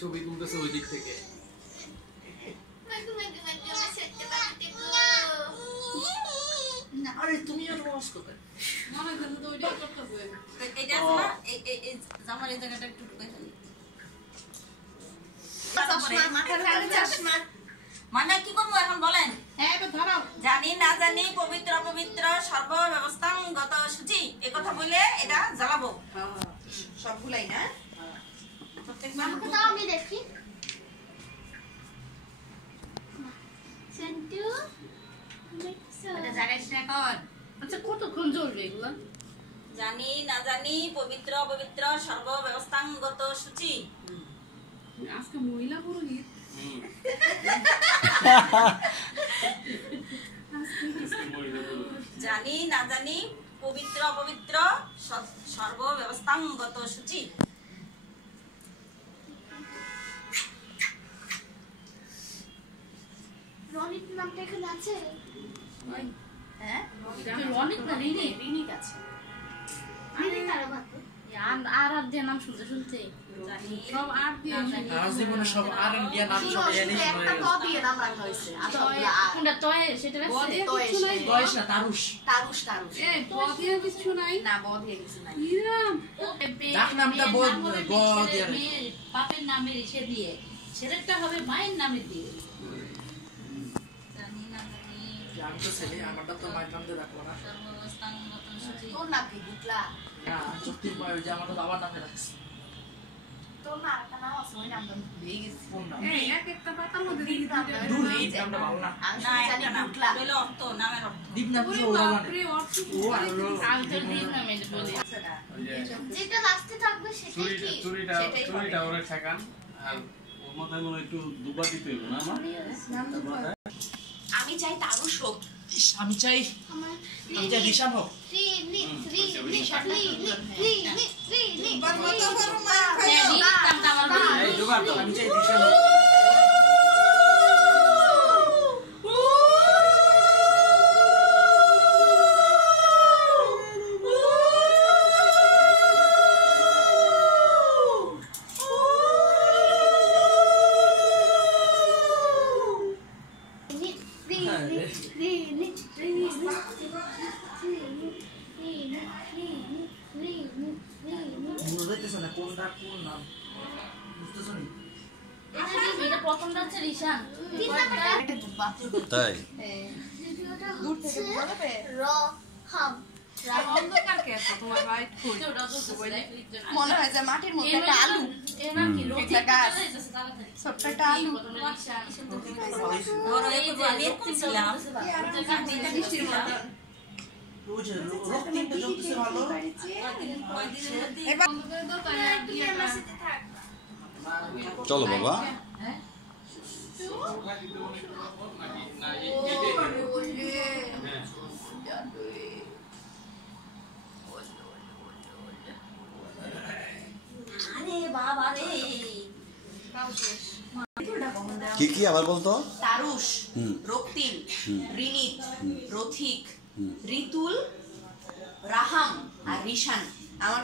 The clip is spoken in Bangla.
ছবি তুলতেছে ওই দিক থেকে। আরে তুমি আর ওয়াশ করতে মনে করে তো ওইটাই করতেছে। এটা না এই জামার এই জায়গাটা একটু ঢুকাই দিই। চশমা মানে কি করব এখন বলেন? হ্যাঁ তো ধরো। জানি না জানি পবিত্র পবিত্র সর্বব্যবস্থাগত সূচি এই কথা বলে এটা জ্বালাবো। হ্যাঁ সবগুলাই না প্রত্যেক মানুষ তো আমি দেখি সেন্টু এটা জাগাইছ না কোন আচ্ছা কতক্ষণ জ্বলবে এগুলো? জানি না জানি পবিত্র পবিত্র সর্বব্যবস্থাগত সূচি। আজকে মহিলা পুরোহিত জানি না জানি পবিত্র পবিত্র সর্বব্যবস্থাগত সূচি। রনিত নামটা এখানে আছে? হ্যাঁ রনিত না রিনিক আছে। রিনিক আর বাদ আর দিয়ে নাম শুনতে শুনতে জানি সব আর দিয়ে আর জীবনে সব আর ইন্ডিয়া নাম সব জানি একটা তো দিয়ে নাম রাখা হয়েছে। আচ্ছা কোনটা তয় সেটা আছে বয়স না তারুশ তারুশ তারুশ এই বদিয়া কিছু নাই না বদিয়া কিছু নাই। ইরাম ডাক নামটা বদিয়া বাপের নামে এসে দিয়ে ছেলেটা হবে মায়ের নামে দিয়ে। জানি না জানি আমি তো ছেলে আমারটা তো মায়ের নাম দিয়ে রাখবো না। সর্বব্যবস্থাগত সূচি। তোর নাম কি গুটলা? না যুক্তির পরে যে আমারটা বাবার নামে রাখছি। তোর না একটা নাম আছে ওই নামটা ভুলে গেছি। কোন নাম? এই এক একটা পাতার মধ্যে দিয়ে দিতে দূর এই নামটা ভালো না। আমি না জানি একটা নাম গুটলা। বলে অর্থ নামের অর্থ দীপ নাম কি ওরা জানে? ও আলো আমি তো দিন নামে বলি। যেটা লাস্টে থাকবে সেটাই কি? সেটাই চুরিটা ওরে ঠেকান আর ওর মাথায় মনে একটু দুবার দিতে হইব না আমার। আমি চাই তারুশ হোক। আমি চাই রিশান হোক। এই দুবার দাও। আমি চাই রিশান হোক। বুঝতেছ না কোনটা কোন নাম বুঝতেছ না? এটা প্রথমটা হচ্ছে রিশান তাই মনে হয় যে মাটির মধ্যে একটা আলু একটা গাছ ছোট্ট একটা আলু বড় এই যে আমি কোন ছিলাম বুঝে রক্তিমটা যতছে ভালো চলো বাবা আরে বাবা রে কি কি আবার বলতো তারুশ রক্তিম রিনিত রথিক ঋতুল রাহাম আর রিশান আমার